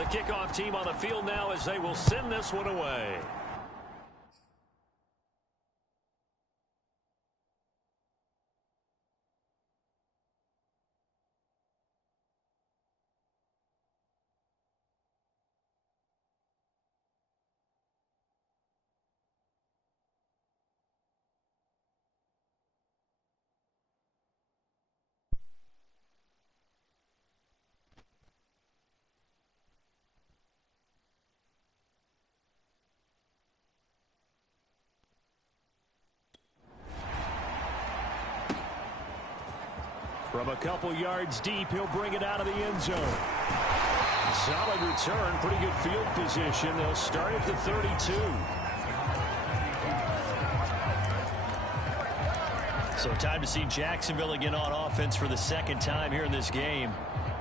The kickoff team on the field now as they will send this one away. From a couple yards deep, he'll bring it out of the end zone. Solid return, pretty good field position. They'll start at the 32. So time to see Jacksonville again on offense for the second time here in this game.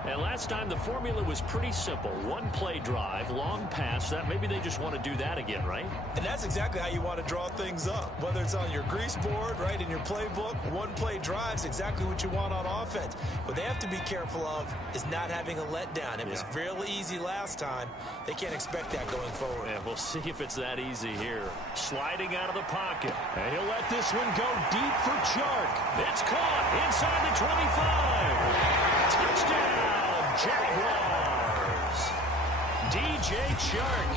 And last time the formula was pretty simple. One play drive, long pass. That maybe they just want to do that again, right? And that's exactly how you want to draw things up. Whether it's on your grease board, right, in your playbook, one play drive is exactly what you want on offense. What they have to be careful of is not having a letdown. It was fairly easy last time. They can't expect that going forward. Yeah, we'll see if it's that easy here. Sliding out of the pocket. And he'll let this one go deep for Chark. It's caught inside the 25. Touchdown, Jaguars. DJ Chark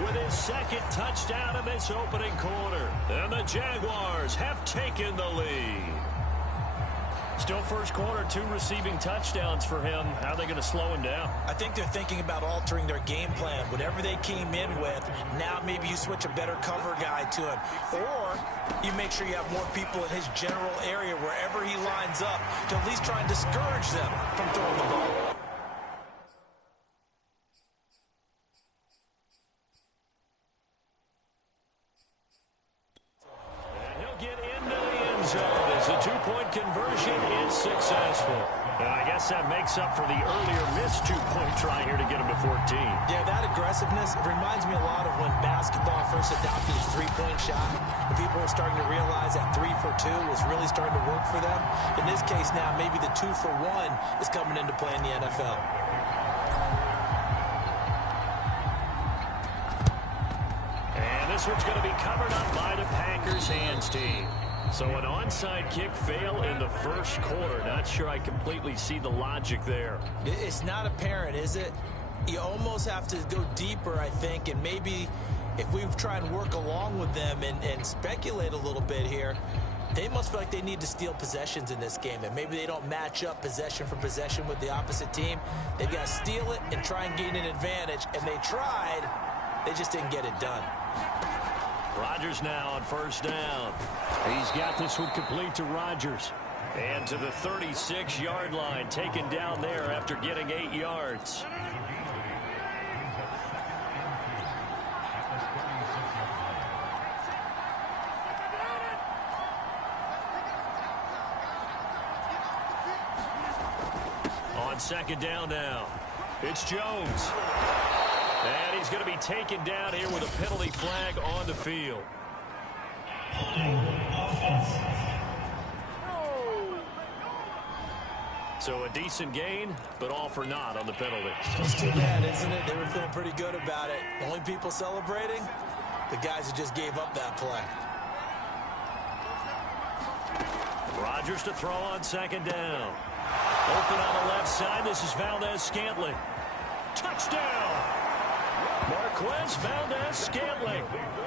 with his second touchdown in this opening quarter. And the Jaguars have taken the lead. Still first quarter, 2 receiving touchdowns for him. How are they going to slow him down? I think they're thinking about altering their game plan. Whatever they came in with, now maybe you switch a better cover guy to him. Or you make sure you have more people in his general area wherever he lines up to at least try and discourage them from throwing the ball. As a two-point conversion is successful. And I guess that makes up for the earlier missed two-point try here to get him to 14. Yeah, that aggressiveness, it reminds me a lot of when basketball first adopted his three-point shot. And people were starting to realize that 3 for 2 was really starting to work for them. In this case now, maybe the 2 for 1 is coming into play in the NFL. And this one's going to be covered up by the Packers hands team. So an onside kick fail in the first quarter. Not sure I completely see the logic there. It's not apparent, is it? You almost have to go deeper, I think, and maybe if we try and work along with them and speculate a little bit here, they must feel like they need to steal possessions in this game, and maybe they don't match up possession for possession with the opposite team. They've got to steal it and try and gain an advantage, and they tried. They just didn't get it done. Rodgers now on first down. He's got this one complete to Rodgers. And to the 36-yard line, taken down there after getting 8 yards. On second down now, it's Jones. And he's going to be taken down here with a penalty flag on the field. So a decent gain, but all for naught on the penalty. It's too bad, isn't it? They were feeling pretty good about it. The only people celebrating, the guys who just gave up that play. Rodgers to throw on second down. Open on the left side. This is Valdez-Scantling. Touchdown! Marquez Valdez-Scantling,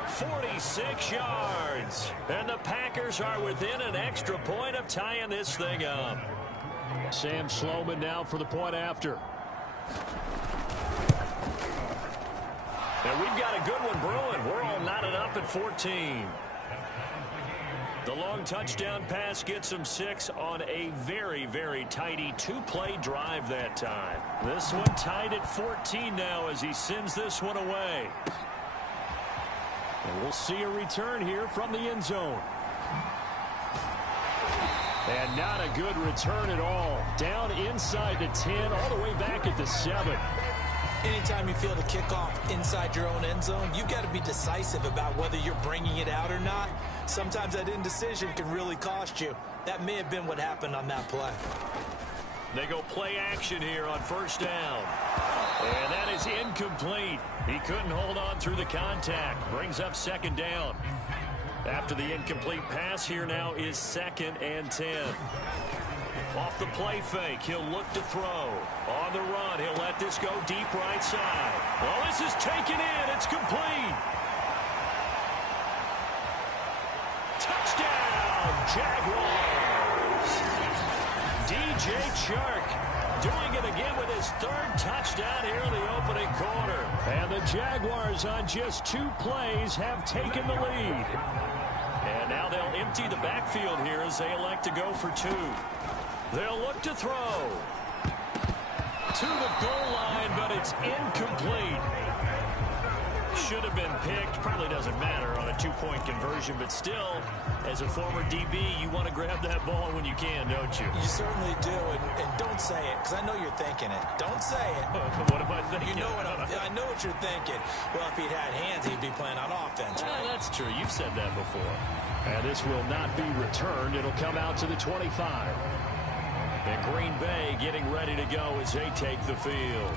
46 yards. And the Packers are within an extra point of tying this thing up. Sam Sloman now for the point after. And we've got a good one brewing. We're all knotted up at 14. The long touchdown pass gets him 6 on a very, very tidy 2-play drive that time. This one tied at 14 now as he sends this one away. And we'll see a return here from the end zone. And not a good return at all. Down inside the 10, all the way back at the 7. Anytime you feel the kickoff inside your own end zone, you've got to be decisive about whether you're bringing it out or not. Sometimes that indecision can really cost you. That may have been what happened on that play. They go play action here on first down. And that is incomplete. He couldn't hold on through the contact. Brings up second down. After the incomplete pass, here now is 2nd and 10. Off the play fake, he'll look to throw. On the run, he'll let this go deep right side. Well, this is taken in. It's complete. Touchdown, Jaguars. DJ Chark doing it again with his 3rd touchdown here in the opening quarter. And the Jaguars on just 2 plays have taken the lead. And now they'll empty the backfield here as they elect to go for 2. They'll look to throw. To the goal line, but it's incomplete. Should have been picked. Probably doesn't matter on a 2-point conversion, but still, as a former DB, you want to grab that ball when you can, don't you? You certainly do, and don't say it, because I know you're thinking it. Don't say it. What am I thinking? You know I know what you're thinking. Well, if he'd had hands, he'd be playing on offense. Yeah, that's true. You've said that before. And this will not be returned. It'll come out to the 25. And Green Bay getting ready to go as they take the field.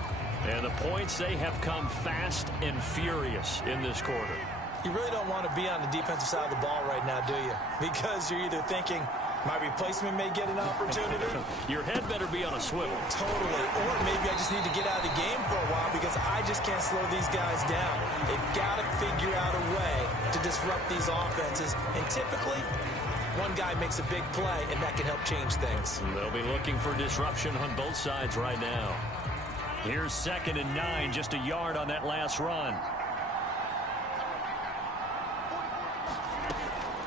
And the points, they have come fast and furious in this quarter. You really don't want to be on the defensive side of the ball right now, do you? Because you're either thinking, my replacement may get an opportunity. Your head better be on a swivel. Totally. Or maybe I just need to get out of the game for a while because I just can't slow these guys down. They've got to figure out a way to disrupt these offenses. And typically, one guy makes a big play, and that can help change things. They'll be looking for disruption on both sides right now. Here's 2nd and 9, just a yard on that last run.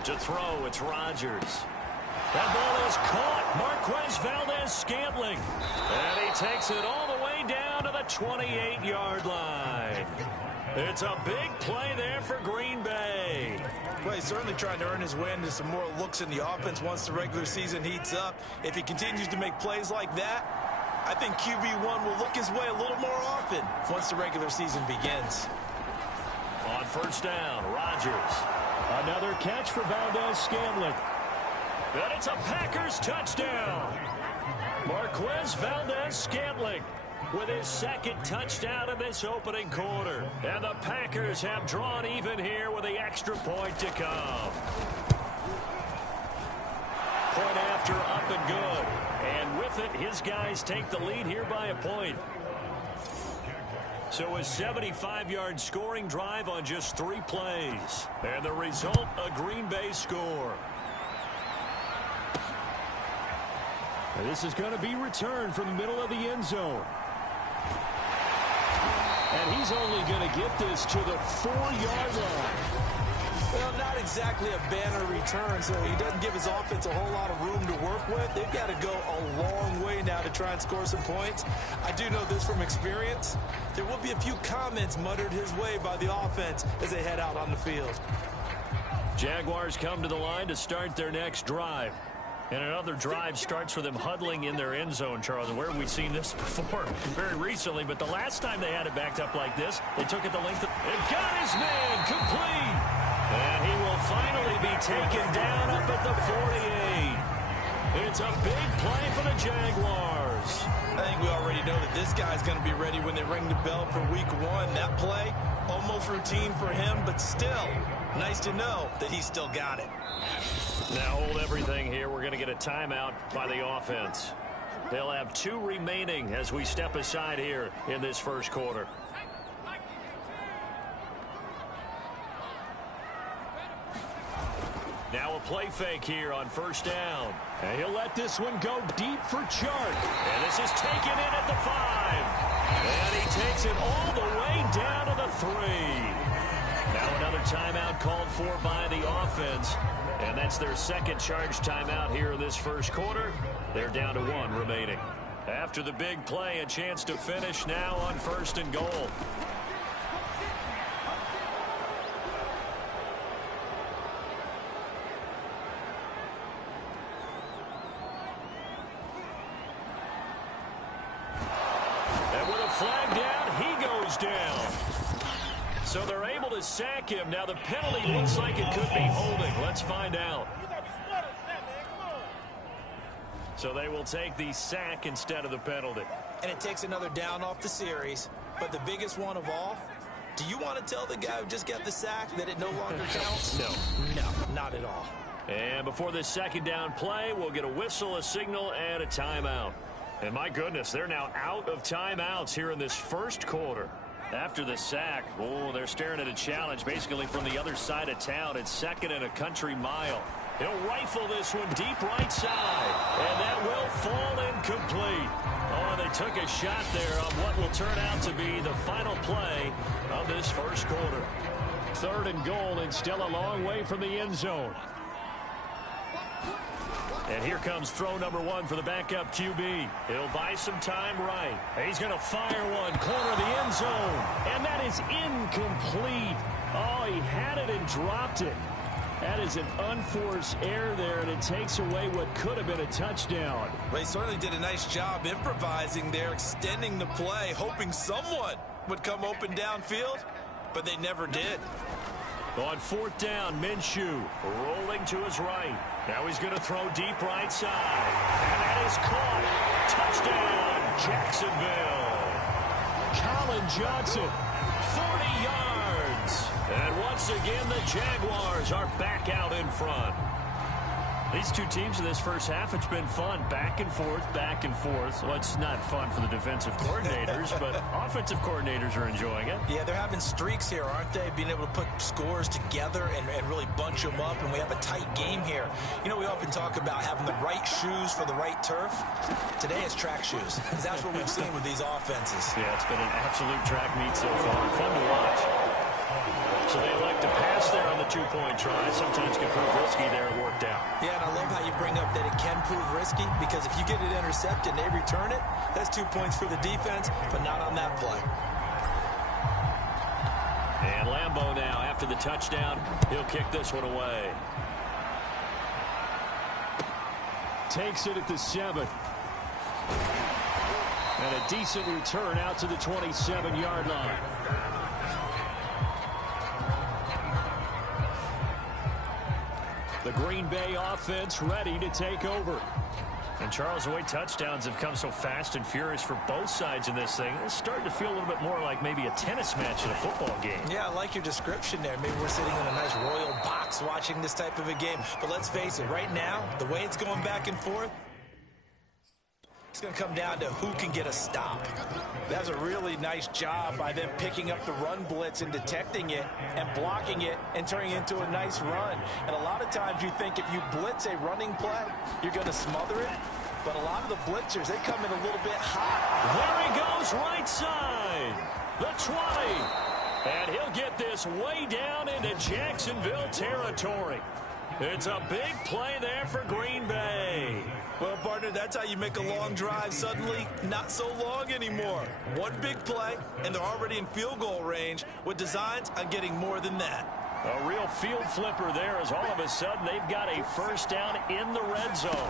To throw, it's Rodgers. That ball is caught. Marquez Valdez-Scantling. And he takes it all the way down to the 28-yard line. It's a big play there for Green Bay. Well, he's certainly trying to earn his way into some more looks in the offense once the regular season heats up. If he continues to make plays like that, I think QB1 will look his way a little more often once the regular season begins. On 1st down, Rodgers. Another catch for Valdez-Scantling. And it's a Packers touchdown. Marquez Valdez-Scantling with his 2nd touchdown in this opening quarter. And the Packers have drawn even here with the extra point to come. Point after, up and good. And with it, his guys take the lead here by a point. So a 75-yard scoring drive on just 3 plays. And the result, a Green Bay score. And this is going to be returned from the middle of the end zone. And he's only going to get this to the 4-yard line. Well, not exactly a banner return, so he doesn't give his offense a whole lot of room to work with. They've got to go a long way now to try and score some points. I do know this from experience. There will be a few comments muttered his way by the offense as they head out on the field. Jaguars come to the line to start their next drive. And another drive starts with them huddling in their end zone, Charles. And where have we seen this before? Very recently, but the last time they had it backed up like this, they took it the length of... It got his man complete! And he will finally be taken down up at the 48. It's a big play for the Jaguars. I think we already know that this guy's going to be ready when they ring the bell for week 1. That play, almost routine for him, but still, nice to know that he's still got it. Now hold everything here. We're going to get a timeout by the offense. They'll have 2 remaining as we step aside here in this first quarter. Now a play fake here on 1st down. And he'll let this one go deep for Chark. And this is taken in at the 5. And he takes it all the way down to the 3. Now another timeout called for by the offense. And that's their 2nd charge timeout here in this first quarter. They're down to 1 remaining. After the big play, a chance to finish now on 1st and goal. Flag down, he goes down. So they're able to sack him. Now the penalty looks like it could be holding. Let's find out. So they will take the sack instead of the penalty. And it takes another down off the series. But the biggest one of all, do you want to tell the guy who just got the sack that it no longer counts? No, not at all. And before this second down play, we'll get a whistle, a signal, and a timeout. And my goodness, they're now out of timeouts here in this first quarter. After the sack, they're staring at a challenge basically from the other side of town. It's 2nd and a country mile. He'll rifle this one deep right side, and that will fall incomplete. They took a shot there on what will turn out to be the final play of this first quarter. 3rd and goal, and still a long way from the end zone. And here comes throw number 1 for the backup QB. He'll buy some time right. He's going to fire one, corner of the end zone. And that is incomplete. He had it and dropped it. That is an unforced error there, and it takes away what could have been a touchdown. Well, he certainly did a nice job improvising there, extending the play, hoping someone would come open downfield, but they never did. On 4th down, Minshew rolling to his right. Now he's going to throw deep right side. And that is caught. Touchdown, Jacksonville. Colin Johnson, 40 yards. And once again, the Jaguars are back out in front. These two teams in this first half, it's been fun. Back and forth, back and forth. Well, it's not fun for the defensive coordinators, but offensive coordinators are enjoying it. Yeah, they're having streaks here, aren't they? Being able to put scores together and really bunch them up, and we have a tight game here. You know, we often talk about having the right shoes for the right turf. Today it's track shoes, because that's what we've seen with these offenses. Yeah, it's been an absolute track meet so far. Fun to watch. So they elect to pass there on the 2-point try. Sometimes can prove risky there. It worked out. Yeah, and I love how you bring up that it can prove risky, because if you get it intercepted and they return it, that's 2 points for the defense, but not on that play. And Lambeau now, after the touchdown, he'll kick this one away. Takes it at the 7. And a decent return out to the 27-yard line. The Green Bay offense ready to take over. And Charles, the way touchdowns have come so fast and furious for both sides in this thing, it's starting to feel a little bit more like maybe a tennis match in a football game. Yeah, I like your description there. Maybe we're sitting in a nice royal box watching this type of a game. But let's face it, right now, the way it's going back and forth, it's going to come down to who can get a stop. That was a really nice job by them picking up the run blitz and detecting it and blocking it and turning it into a nice run. And a lot of times you think if you blitz a running play, you're going to smother it. But a lot of the blitzers, they come in a little bit hot. There he goes, right side. The 20. And he'll get this way down into Jacksonville territory. It's a big play there for Green Bay. Well, partner, that's how you make a long drive suddenly not so long anymore. One big play, and they're already in field goal range with designs on getting more than that. A real field flipper there, as all of a sudden they've got a first down in the red zone.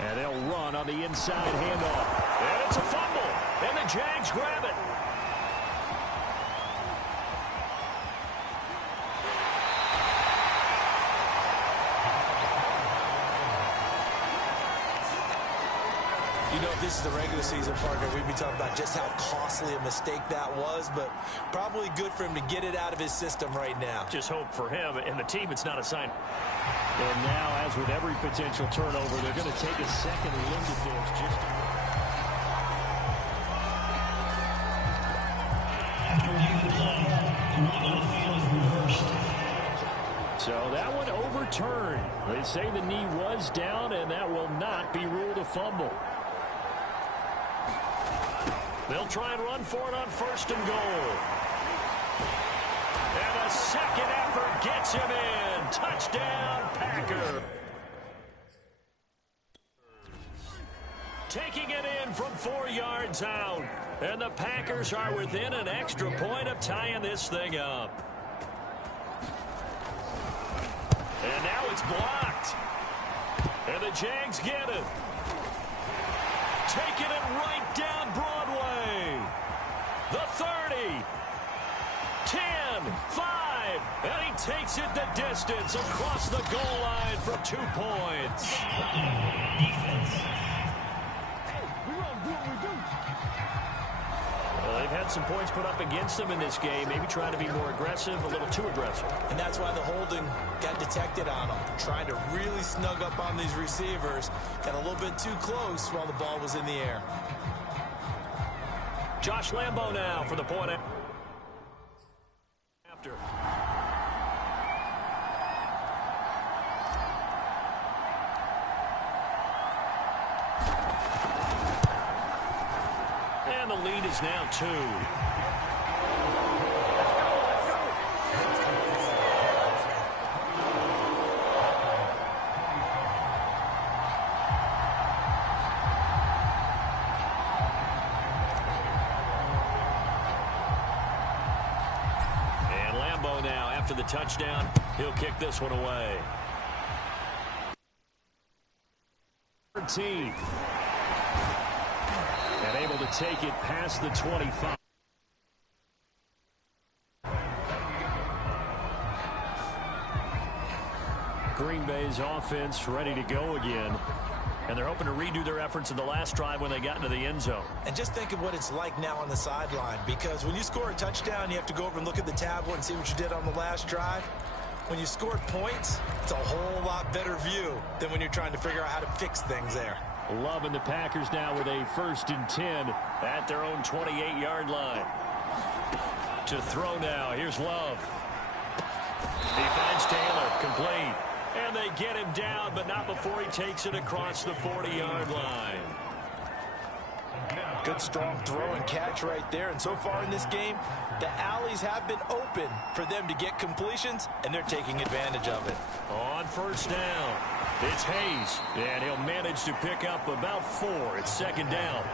And they'll run on the inside handoff. And it's a fumble, and the Jags grab it. You know, if this is the regular season, partner, we'd be talking about just how costly a mistake that was, but probably good for him to get it out of his system right now. Just hope for him and the team it's not a sign. And now, as with every potential turnover, they're going to take a second look at this. Just so that one overturned. They say the knee was down, and that will not be ruled a fumble. They'll try and run for it on 1st and goal. And a second effort gets him in. Touchdown, Packer. Taking it in from 4 yards out. And the Packers are within an extra point of tying this thing up. And now it's blocked. And the Jags get it. Taking it right down Broadway. The 30. 10, 5, and he takes it the distance across the goal line for 2 points. Well, they've had some points put up against them in this game. Maybe trying to be more aggressive, a little too aggressive. And that's why the holding got detected on them. Trying to really snug up on these receivers. Got a little bit too close while the ball was in the air. Josh Lambo now for the point after. And the lead is now 2. Now after the touchdown, he'll kick this one away. 13. And able to take it past the 25. Green Bay's offense ready to go again. And they're hoping to redo their efforts in the last drive when they got into the end zone. And just think of what it's like now on the sideline, because when you score a touchdown, you have to go over and look at the tablet and see what you did on the last drive. When you scored points, it's a whole lot better view than when you're trying to figure out how to fix things there. Loving the Packers now with a 1st and 10 at their own 28-yard line. To throw now. Here's Love. He finds Taylor. Complete. And they get him down, but not before he takes it across the 40-yard line. Good, strong throw and catch right there. And so far in this game, the alleys have been open for them to get completions, and they're taking advantage of it. On 1st down, it's Hayes, and he'll manage to pick up about 4. It's 2nd down.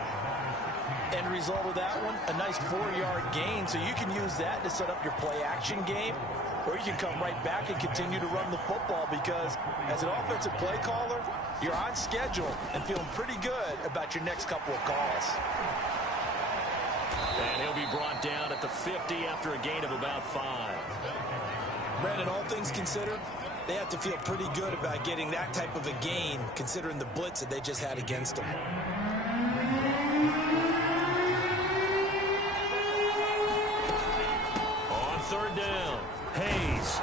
End result of that one, a nice 4-yard gain, so you can use that to set up your play-action game. Or you can come right back and continue to run the football, because as an offensive play caller, you're on schedule and feeling pretty good about your next couple of calls. And he'll be brought down at the 50 after a gain of about 5. Brandon, all things considered, they have to feel pretty good about getting that type of a gain, considering the blitz that they just had against them. On 3rd down. Hayes.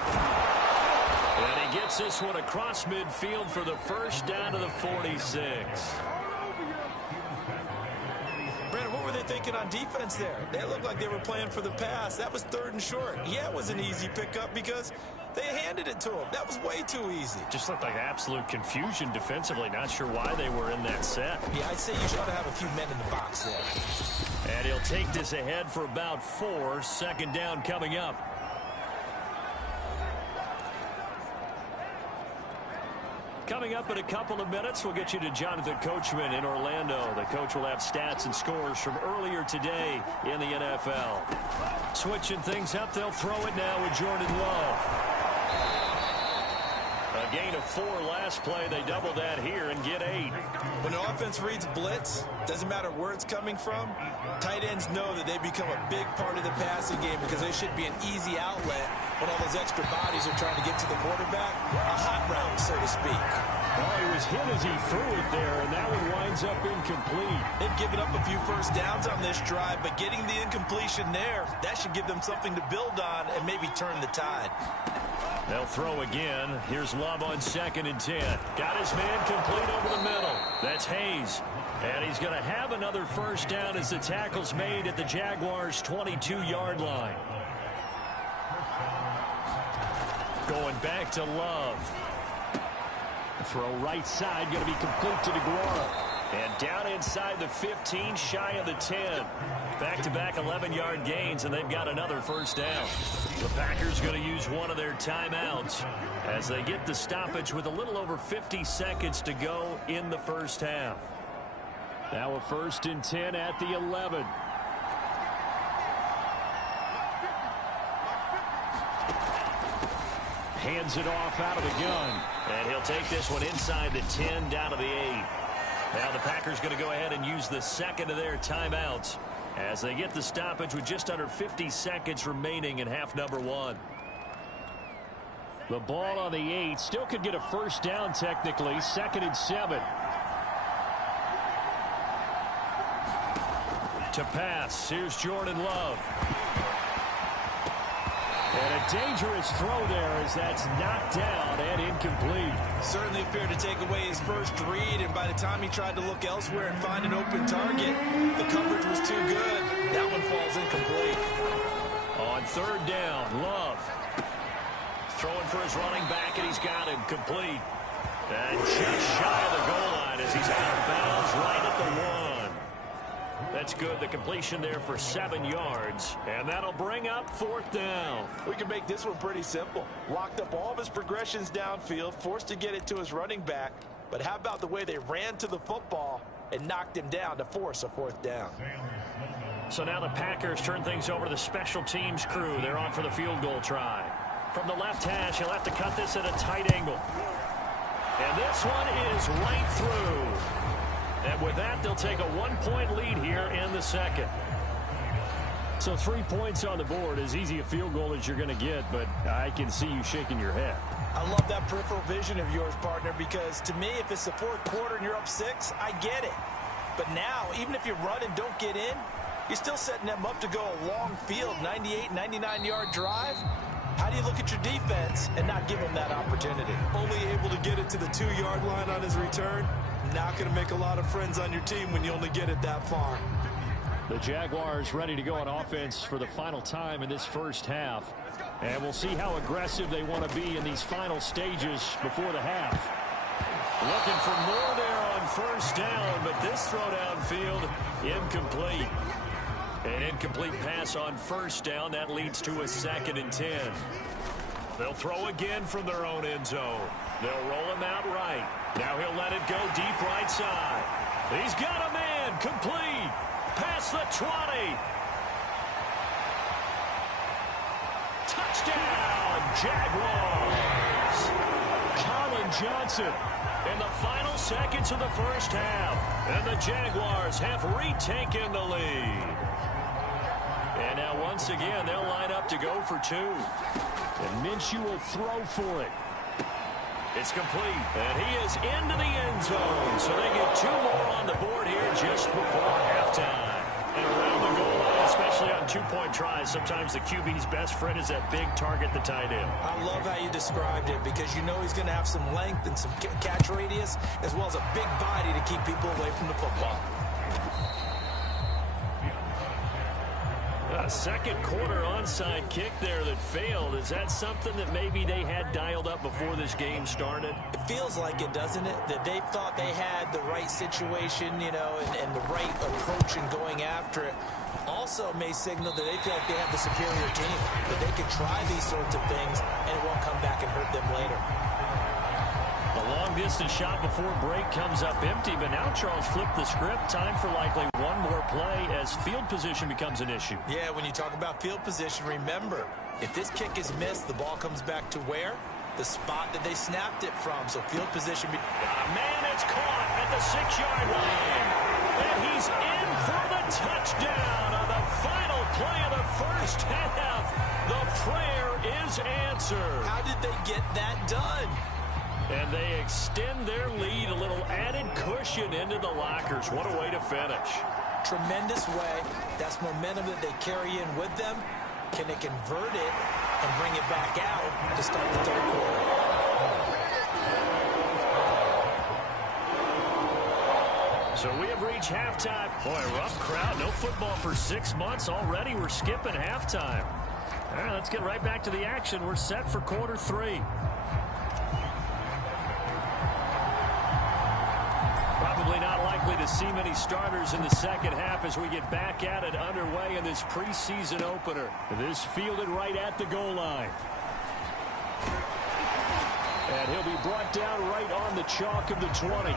And he gets this one across midfield for the 1st down to the 46. Brandon, what were they thinking on defense there? They looked like they were playing for the pass. That was 3rd and short. Yeah, it was an easy pickup because they handed it to him. That was way too easy. Just looked like absolute confusion defensively. Not sure why they were in that set. Yeah, I'd say you should have a few men in the box there. And he'll take this ahead for about 4. 2nd down coming up. Coming up in a couple of minutes, we'll get you to Jonathan Coachman in Orlando. The coach will have stats and scores from earlier today in the NFL. Switching things up, they'll throw it now with Jordan Love. A gain of 4 last play. They double that here and get 8. When the offense reads blitz, doesn't matter where it's coming from, tight ends know that they become a big part of the passing game because they should be an easy outlet when all those extra bodies are trying to get to the quarterback. A hot route, so to speak. Well, he was hit as he threw it there, and that one winds up incomplete. They've given up a few 1st downs on this drive, but getting the incompletion there, that should give them something to build on and maybe turn the tide. They'll throw again. Here's Love on 2nd and 10. Got his man complete over the middle. That's Hayes. And he's going to have another 1st down as the tackle's made at the Jaguars' 22-yard line. Going back to Love. Throw right side, going to be complete to DeGuara. And down inside the 15, shy of the 10. Back-to-back 11-yard gains, and they've got another 1st down. The Packers going to use one of their timeouts as they get the stoppage with a little over 50 seconds to go in the 1st half. Now a 1st and 10 at the 11. Hands it off out of the gun. And he'll take this one inside the 10 down to the 8. Now the Packers going to go ahead and use the 2nd of their timeouts as they get the stoppage with just under 50 seconds remaining in half number 1. The ball on the 8. Still could get a 1st down technically. 2nd and 7. To pass, here's Jordan Love. And a dangerous throw there as that's knocked down and incomplete. Certainly appeared to take away his first read, and by the time he tried to look elsewhere and find an open target, the coverage was too good. That one falls incomplete. On third down, Love. Throwing for his running back, and he's got him complete. And just shy of the goal line as he's out of bounds right at the 1. That's good. The completion there for 7 yards. And that'll bring up fourth down. We can make this one pretty simple. Locked up all of his progressions downfield, forced to get it to his running back. But how about the way they ran to the football and knocked him down to force a fourth down? So now the Packers turn things over to the special teams crew. They're on for the field goal try. From the left hash, he'll have to cut this at a tight angle. And this one is right through. And with that, they'll take a 1-point lead here in the second. So 3 points on the board, as easy a field goal as you're going to get, but I can see you shaking your head. I love that peripheral vision of yours, partner, because to me, if it's the fourth quarter and you're up 6, I get it. But now, even if you run and don't get in, you're still setting them up to go a long field, 98, 99-yard drive. How do you look at your defense and not give them that opportunity? Only able to get it to the 2-yard line on his return. Not going to make a lot of friends on your team when you only get it that far. The Jaguars ready to go on offense for the final time in this first half. And we'll see how aggressive they want to be in these final stages before the half. Looking for more there on first down, but this throw downfield incomplete. An incomplete pass on first down. That leads to a 2nd and 10. They'll throw again from their own end zone. They'll roll him out right. Now he'll let it go deep right side. He's got a man. Complete. Past the 20. Touchdown, Jaguars. Colin Johnson in the final seconds of the first half. And the Jaguars have retaken the lead. And now once again, they'll line up to go for 2. And Minshew will throw for it. It's complete. And he is into the end zone. So they get 2 more on the board here just before halftime. And around the goal line, especially on 2-point tries, sometimes the QB's best friend is that big target, the tight end. I love how you described it, because you know he's going to have some length and some catch radius, as well as a big body to keep people away from the football. A second quarter onside kick there that failed. Is that something that maybe they had dialed up before this game started? It feels like it, doesn't it? That they thought they had the right situation, you know, and the right approach in going after it. Also may signal that they feel like they have the superior team, that they can try these sorts of things and it won't come back and hurt them later. The long-distance shot before break comes up empty, but now Charles flipped the script. Time for likely one more play as field position becomes an issue. Yeah, when you talk about field position, remember, if this kick is missed, the ball comes back to where? The spot that they snapped it from. So field position. Man, it's caught at the 6-yard line. And he's in for the touchdown on the final play of the first half. The prayer is answered. How did they get that done? And they extend their lead, a little added cushion into the lockers. What a way to finish. Tremendous way. That's momentum that they carry in with them. Can they convert it and bring it back out to start the third quarter? So we have reached halftime. Boy, rough crowd. No football for 6 months already. We're skipping halftime. All right, let's get right back to the action. We're set for quarter 3. Probably not likely to see many starters in the second half as we get back at it underway in this preseason opener. This fielded right at the goal line. And he'll be brought down right on the chalk of the 20.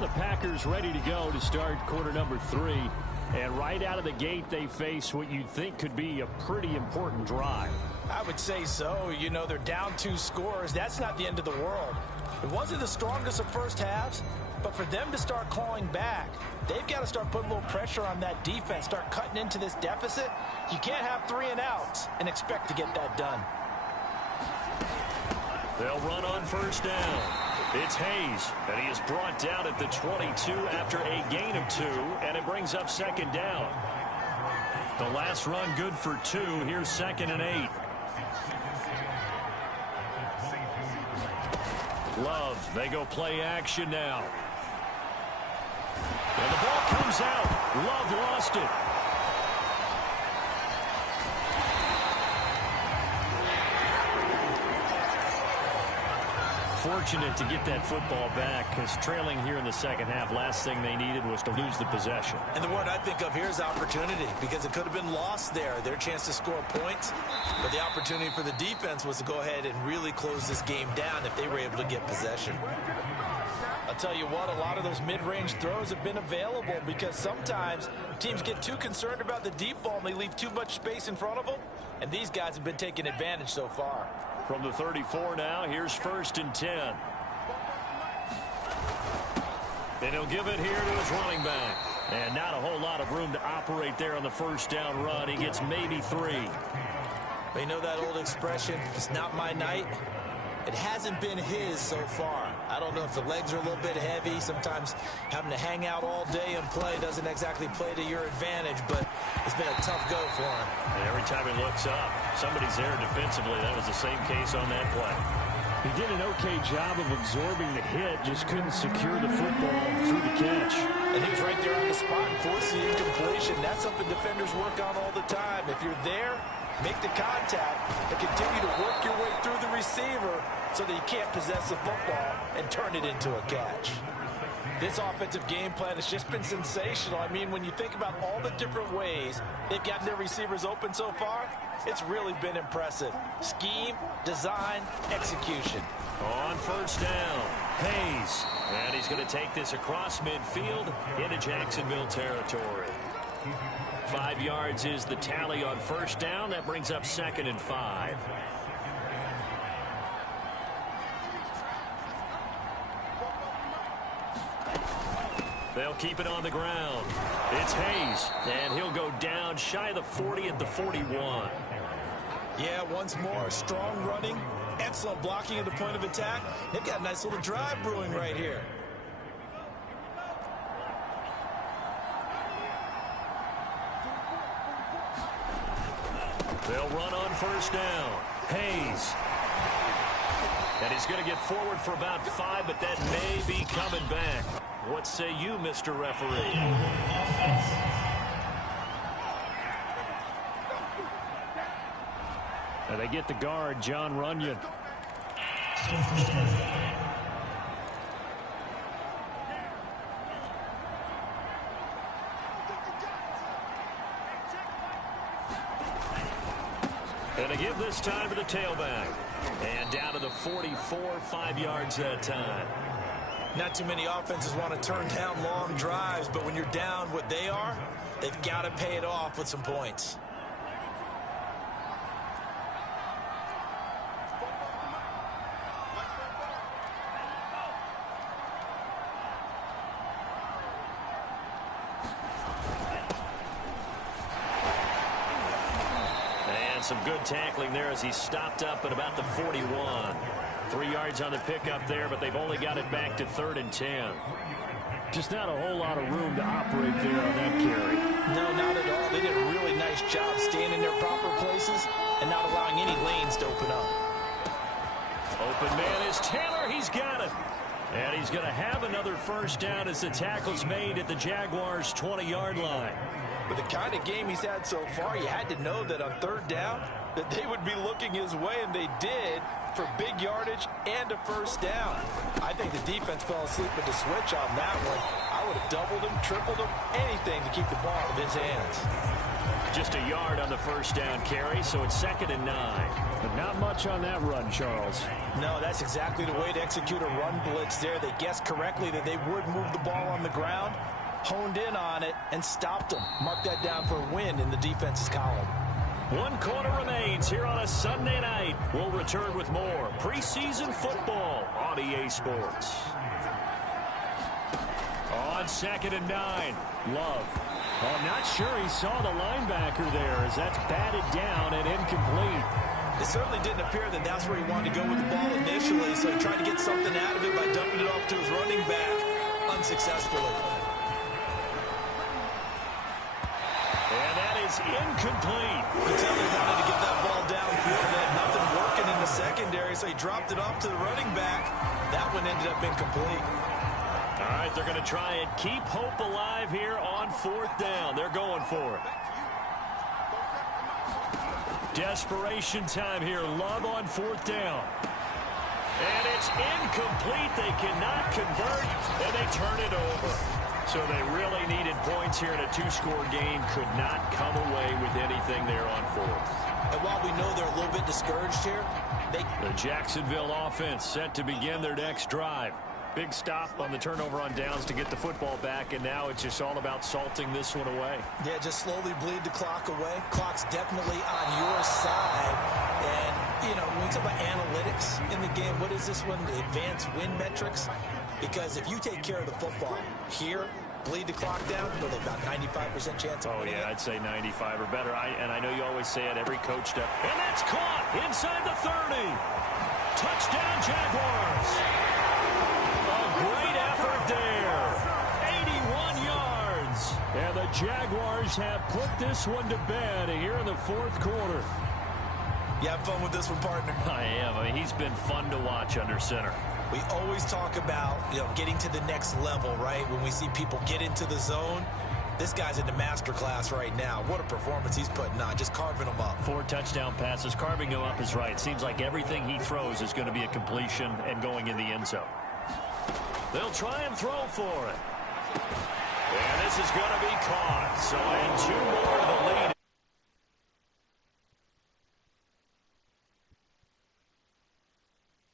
The Packers ready to go to start quarter number 3. And right out of the gate, they face what you'd think could be a pretty important drive. I would say so. You know, they're down 2 scores. That's not the end of the world. It wasn't the strongest of first halves, but for them to start clawing back, they've got to start putting a little pressure on that defense, start cutting into this deficit. You can't have 3 and outs and expect to get that done. They'll run on first down. It's Hayes, and he is brought down at the 22 after a gain of 2, and it brings up second down. The last run good for 2. Here's 2nd and 8. Love, they go play action now. And the ball comes out. Love lost it. Fortunate to get that football back, because trailing here in the second half, last thing they needed was to lose the possession. And the word I think of here is opportunity, because it could have been lost there. Their chance to score points, but the opportunity for the defense was to go ahead and really close this game down if they were able to get possession. I'll tell you what, a lot of those mid-range throws have been available because sometimes teams get too concerned about the deep ball and they leave too much space in front of them, and these guys have been taking advantage so far. From the 34 now, here's 1st and 10. And he'll give it here to his running back. And not a whole lot of room to operate there on the first down run. He gets maybe 3. But you know that old expression, it's not my night? It hasn't been his so far. I don't know if the legs are a little bit heavy. Sometimes having to hang out all day and play doesn't exactly play to your advantage, but it's been a tough go for him. And every time he looks up, somebody's there defensively. That was the same case on that play. He did an okay job of absorbing the hit, just couldn't secure the football through the catch. And he was right there on the spot and forced the incompletion. That's something defenders work on all the time. If you're there, make the contact and continue to work your way through the receiver so that you can't possess the football and turn it into a catch. This offensive game plan has just been sensational. I mean, when you think about all the different ways they've gotten their receivers open so far, it's really been impressive. Scheme, design, execution. On first down, Hayes. And he's going to take this across midfield into Jacksonville territory. 5 yards is the tally on first down. That brings up 2nd and 5. They'll keep it on the ground. It's Hayes, and he'll go down shy of the 40 at the 41. Yeah, once more, strong running, excellent blocking at the point of attack. They've got a nice little drive brewing right here. They'll run on first down. Hayes. And he's going to get forward for about 5, but that may be coming back. What say you, Mr. Referee? And they get the guard, John Runyon. And they give this time to the tailback. And down to the 44, 5 yards that time. Not too many offenses want to turn down long drives, but when you're down what they are, they've got to pay it off with some points. Some good tackling there as he stopped up at about the 41. 3 yards on the pickup there, but they've only got it back to 3rd and 10. Just not a whole lot of room to operate there on that carry. No, not at all. They did a really nice job staying in their proper places and not allowing any lanes to open up. Open man is Taylor. He's got it. And he's going to have another first down as the tackle's made at the Jaguars' 20-yard line. With the kind of game he's had so far, you had to know that on 3rd down that they would be looking his way, and they did, for big yardage and a first down. I think the defense fell asleep at the switch on that one. I would have doubled him, tripled him, anything to keep the ball in his hands. Just a yard on the first down carry, so it's 2nd and 9. But not much on that run, Charles. No, that's exactly the way to execute a run blitz there. They guessed correctly that they would move the ball on the ground, honed in on it, and stopped them. Mark that down for a win in the defense's column. 1 quarter remains here on a Sunday night. We'll return with more preseason football on EA Sports. On 2nd and 9, Love. I'm not sure he saw the linebacker there as that's batted down and incomplete. It certainly didn't appear that that's where he wanted to go with the ball initially, so he tried to get something out of it by dumping it off to his running back unsuccessfully. And that is incomplete. You can tell he wanted to get that ball downfield. They had nothing working in the secondary, so he dropped it off to the running back. That one ended up incomplete. All right, they're going to try and keep hope alive here on 4th down. They're going for it. Desperation time here. Love on 4th down. And it's incomplete. They cannot convert, and they turn it over. So they really needed points here in a 2-score game. Could not come away with anything there on 4th. And while we know they're a little bit discouraged here, the Jacksonville offense set to begin their next drive. Big stop on the turnover on downs to get the football back, and now it's just all about salting this one away. Yeah, just slowly bleed the clock away. Clock's definitely on your side. And, you know, when we talk about analytics in the game, what is this one? The advanced win metrics? Because if you take care of the football here, bleed the clock down, what are they, about 95% chance of winning it? I'd say 95 or better. And I know you always say it, every coach does. And that's caught inside the 30. Touchdown, Jaguars. Great effort there. 81 yards. And the Jaguars have put this one to bed here in the 4th quarter. You have fun with this one, partner? I am. I mean, he's been fun to watch under center. We always talk about, you know, getting to the next level, right? When we see people get into the zone, this guy's in the master class right now. What a performance he's putting on, just carving them up. 4 touchdown passes. Carving him up is right. It seems like everything he throws is going to be a completion and going in the end zone. They'll try and throw for it. And this is going to be caught. So and 2 more to the lead